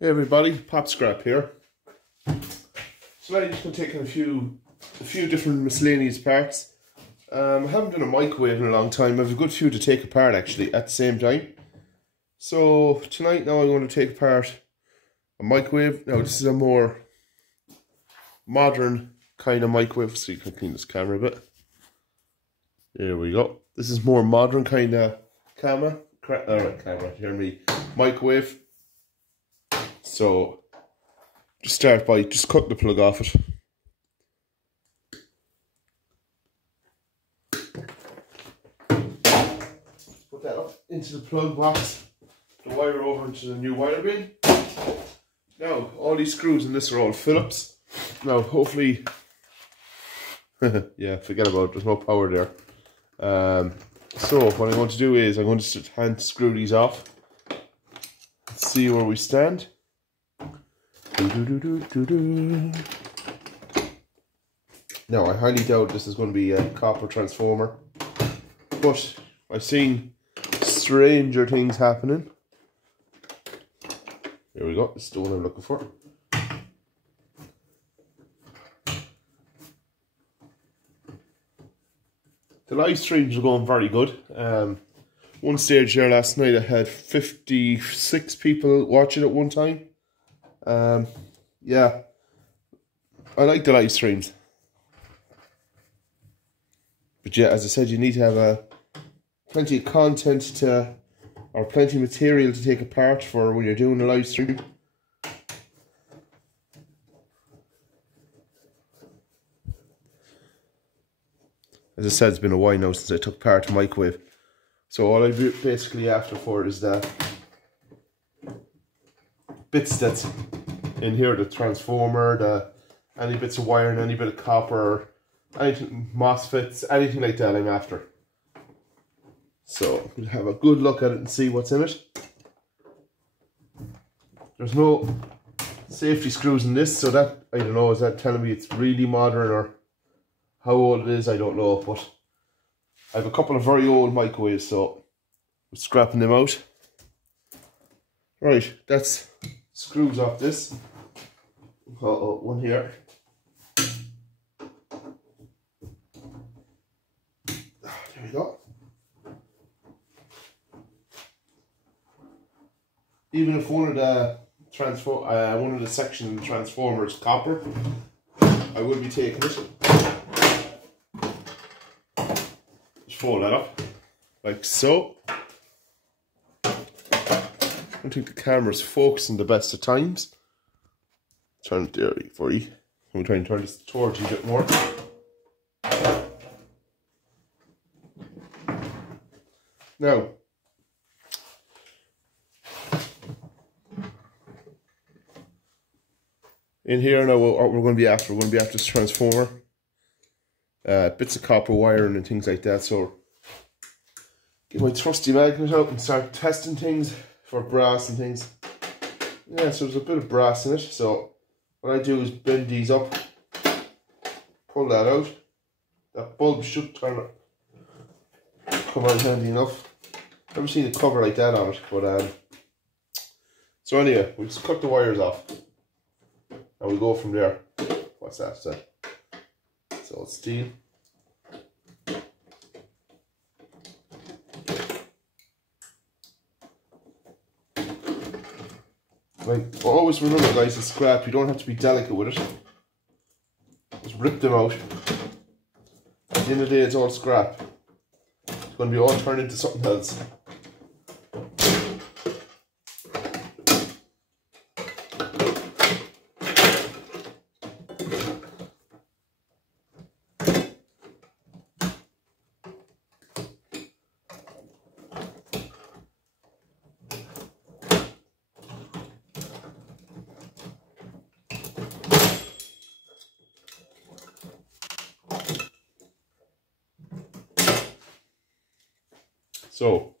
Hey everybody, Pop Scrap here. So now I'm just going to take a few different miscellaneous parts. I haven't done a microwave in a long time. I have a good few to take apart actually at the same time. So tonight now I'm going to take apart a microwave. Now this is a more modern kind of microwave, so you can clean this camera a bit. There we go. This is more modern kind of microwave. So just start by just cutting the plug off it. Put that up into the plug box, the wire over into the new wire bin. Now all these screws in this are all Phillips. Now hopefully, yeah, forget about it, there's no power there. So what I'm going to do is I'm going to hand screw these off. Let's see where we stand. Now I highly doubt this is going to be a copper transformer, but I've seen stranger things happening. Here we go, this is the one I'm looking for. The live streams are going very good. One stage there last night I had 56 people watching at one time. Yeah, I like the live streams. But yeah, as I said, you need to have plenty of content or plenty of material to take apart for when you're doing a live stream. As I said, it's been a while now since I took apart a microwave. So all I'm basically after for is the bits that's in here, the transformer, any bits of wiring, any bit of copper, anything, MOSFETs, anything like that I'm after. So we'll have a good look at it and see what's in it. There's no safety screws in this, so that, I don't know, is that telling me it's really modern or how old it is? I don't know, but I have a couple of very old microwaves, so we're scrapping them out. Right, that's screws off this. One here. There we go. Even if one of the section in the transformer is copper, I will be taking it. Just fold that up like so. I don't think the camera's focusing the best of times. Turn it there for you. I'm trying to turn this towards you a bit more. Now, in here now, what we're going to be after, this transformer. Bits of copper wiring and things like that. So, get my trusty magnet out and start testing things for brass and things. Yeah, so there's a bit of brass in it. So what I do is bend these up, pull that out. That bulb should come out handy enough. Never seen a cover like that on it, but so anyway, we'll just cut the wires off and we'll go from there. What's that? So it's steel. Like, always remember guys, it's scrap, you don't have to be delicate with it. Just rip them out. At the end of the day, it's all scrap. It's going to be all turned into something else. So,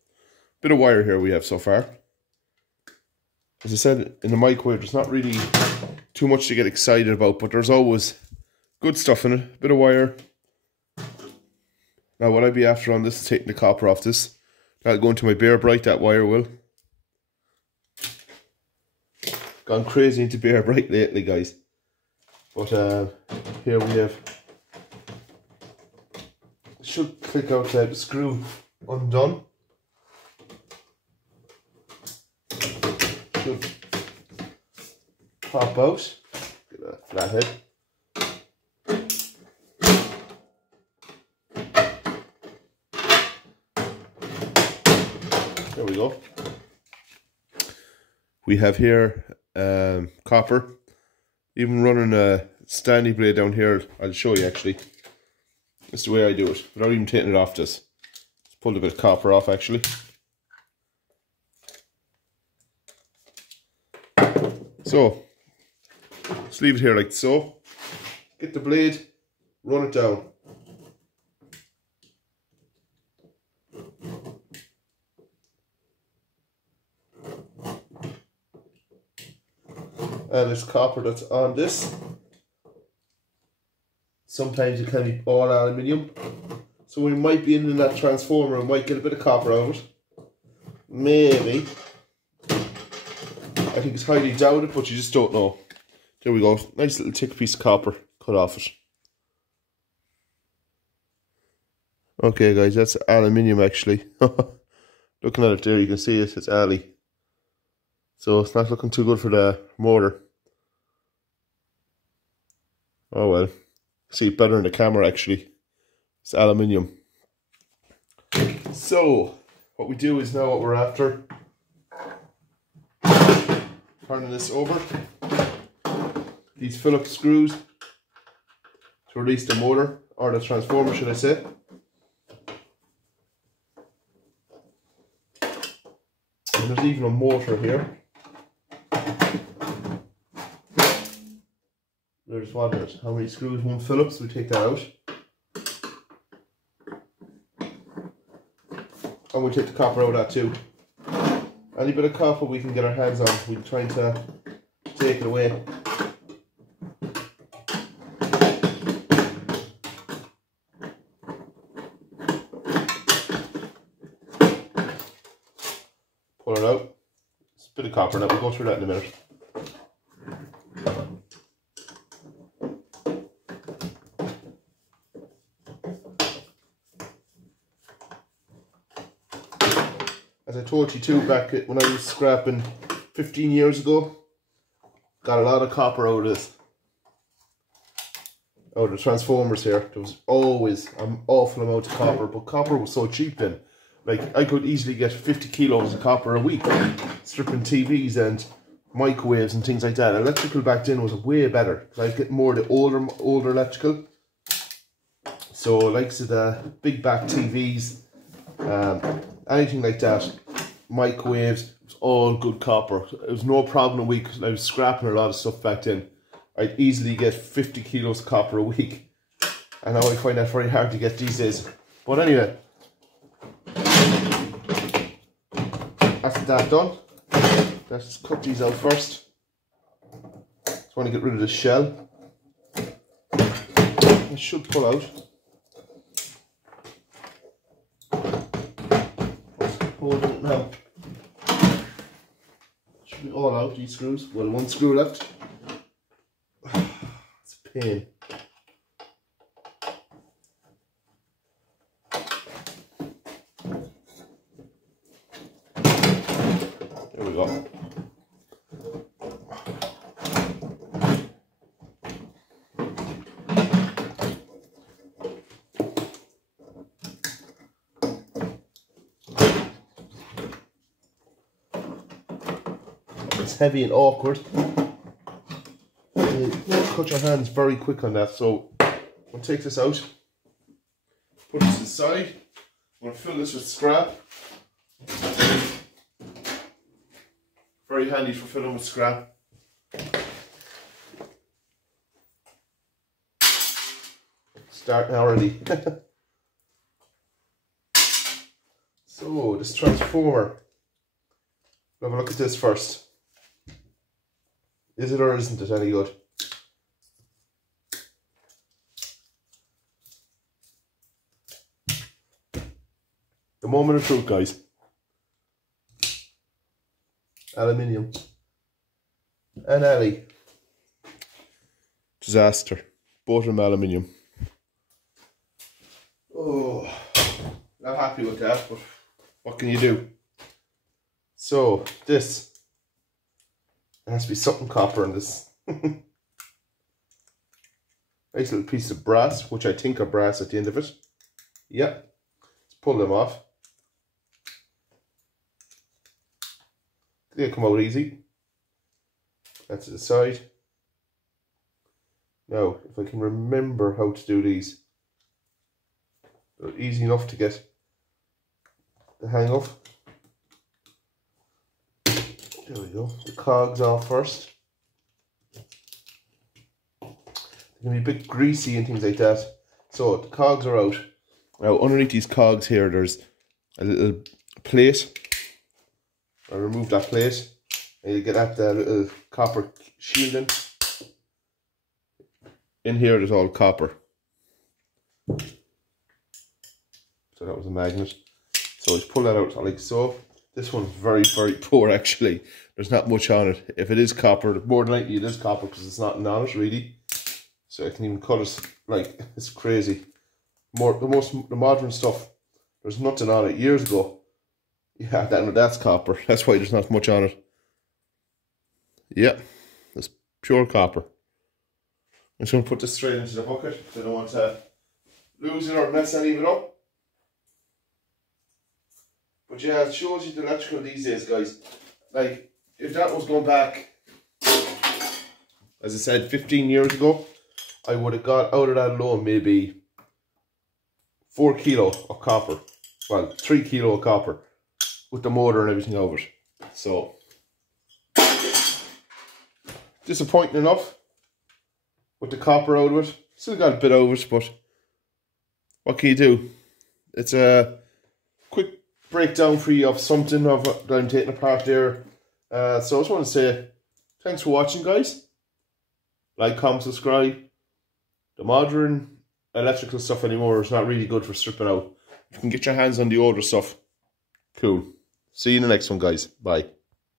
bit of wire here we have so far. As I said, in the microwave, there's not really too much to get excited about, but there's always good stuff in it. Bit of wire. Now, what I'd be after on this is taking the copper off this. That'll go into my Bear Bright, that wire will. gone crazy into Bear Bright lately, guys. But here we have, should click out the screw undone. Should pop out. Get a flathead. There we go. We have here copper. Even running a Stanley blade down here, I'll show you actually. That's the way I do it, without even taking it off this. Just pulled a bit of copper off actually. So, just leave it here like so. Get the blade, run it down. And there's copper that's on this. Sometimes it can be all aluminium. So we might be in that transformer and might get a bit of copper out of it. Maybe. I think it's highly doubted, but you just don't know. There we go. Nice little thick piece of copper cut off it. Okay guys, that's aluminium actually. Looking at it there, you can see it, it's Ali. So it's not looking too good for the motor. Oh well. See it better in the camera actually. It's aluminium. So what we do is now what we're after. Turning this over. These Phillips screws to release the motor, or the transformer should I say. And there's even a motor here. There's what is it? How many screws? One Phillips. We take that out. And we take the copper out of that too. Any bit of copper we can get our hands on, we're trying to take it away. Pull it out. It's a bit of copper now, we'll go through that in a minute. As I told you too, back when I was scrapping 15 years ago, got a lot of copper out of this. Out of the transformers here. There was always an awful amount of copper, but copper was so cheap then. Like, I could easily get 50 kilos of copper a week, stripping TVs and microwaves and things like that. Electrical back then was way better, because I get more the older electrical. So, like the big back TVs, anything like that, microwaves, it was all good copper. It was no problem a week. I was scrapping a lot of stuff back then. I'd easily get 50 kilos of copper a week. And now I find that very hard to get these days. But anyway, that's that done. Let's cut these out first. Just want to get rid of the shell. It should pull out. Holding it now. Should be all out, these screws. Well, one screw left. It's a pain. There we go. It's heavy and awkward. You cut your hands very quick on that, so I'll take this out, put this aside. I'm going to fill this with scrap. Very handy for filling with scrap. Starting already. So, this transformer. We'll have a look at this first. Is it or isn't it any good? The moment of truth, guys. Aluminium. and alley. Disaster. Both of them aluminium. Oh, not happy with that, but what can you do? So, this. There has to be something copper in this. Nice little piece of brass, which I think are brass at the end of it. Yep. Let's pull them off. They come out easy. That's to the side. Now, if I can remember how to do these, they're easy enough to get the hang of. There we go. The cogs off first. They can be a bit greasy and things like that. So the cogs are out. Now underneath these cogs here, there's a little plate. I remove that plate, and you get at the little copper shielding. In here, there's all copper. So that was a magnet. So just pull that out like so. This one's very, very poor actually. There's not much on it. If it is copper, more than likely it is copper because it's not on it really. So I can even cut it like it's crazy. The modern stuff, there's nothing on it. Years ago, yeah, that's copper. That's why there's not much on it. Yeah, it's pure copper. I'm just going to put this straight into the bucket. I don't want to lose it or mess any of it up. But yeah, it shows you the electrical these days, guys. Like, if that was going back, as I said, 15 years ago, I would have got out of that alone maybe 4 kilo of copper. Well, 3 kilo of copper with the motor and everything over it. So, disappointing enough with the copper out of it. Still got a bit over it, but what can you do? It's a quick breakdown for you of something of that I'm taking apart there. So I just want to say thanks for watching, guys. Like, comment, subscribe. The modern electrical stuff anymore is not really good for stripping out. You can get your hands on the older stuff. Cool. See you in the next one, guys. Bye.